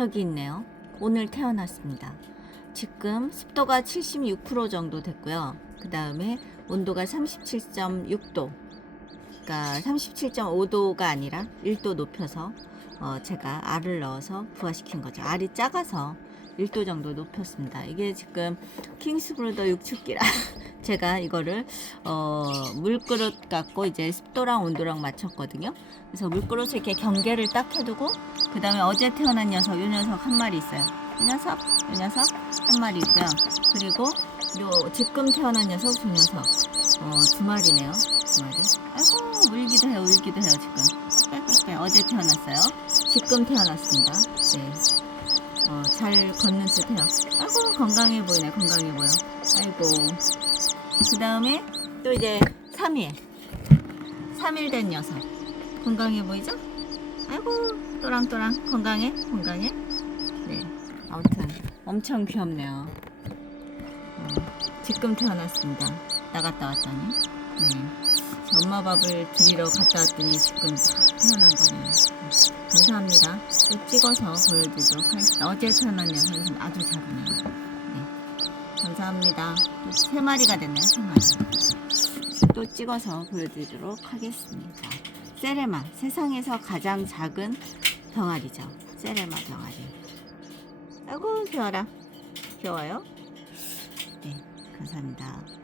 저기 있네요. 오늘 태어났습니다. 지금 습도가 76% 정도 됐고요. 그 다음에 온도가 37.6도, 그러니까 37.5도가 아니라 1도 높여서 제가 알을 넣어서 부화시킨 거죠. 알이 작아서 1도 정도 높였습니다. 이게 지금 킹스브루더 육축기라 제가 이거를 물그릇 갖고 이제 습도랑 온도랑 맞췄거든요. 그래서 물그릇에 이렇게 경계를 딱 해두고, 그 다음에 어제 태어난 녀석, 요 녀석 한 마리 있어요. 이 녀석 한 마리 있고요. 그리고 요 지금 태어난 녀석 두 녀석, 두 마리네요. 두 마리. 아이고, 울기도 해요 지금. 어제 태어났어요. 지금 태어났습니다. 네. 잘 걷는 듯 해요. 아이고, 건강해 보여. 아이고. 그 다음에 또 이제 3일 된 녀석. 건강해 보이죠? 아이고, 또랑또랑. 건강해? 네. 아무튼 엄청 귀엽네요. 지금 태어났습니다. 나갔다 왔더니. 네. 제 엄마 밥을 드리러 갔다 왔더니 지금 태어난 거네요. 감사합니다. 또 찍어서 보여드리도록 하겠습니다. 어제 태어난 녀석은 아주 작으네요. 네. 감사합니다. 또 3마리가 됐네요. 3마리. 또 찍어서 보여드리도록 하겠습니다. 세레마, 세상에서 가장 작은 병아리죠. 세레마 병아리. 아이고, 귀여워라. 귀여워요? 네, 감사합니다.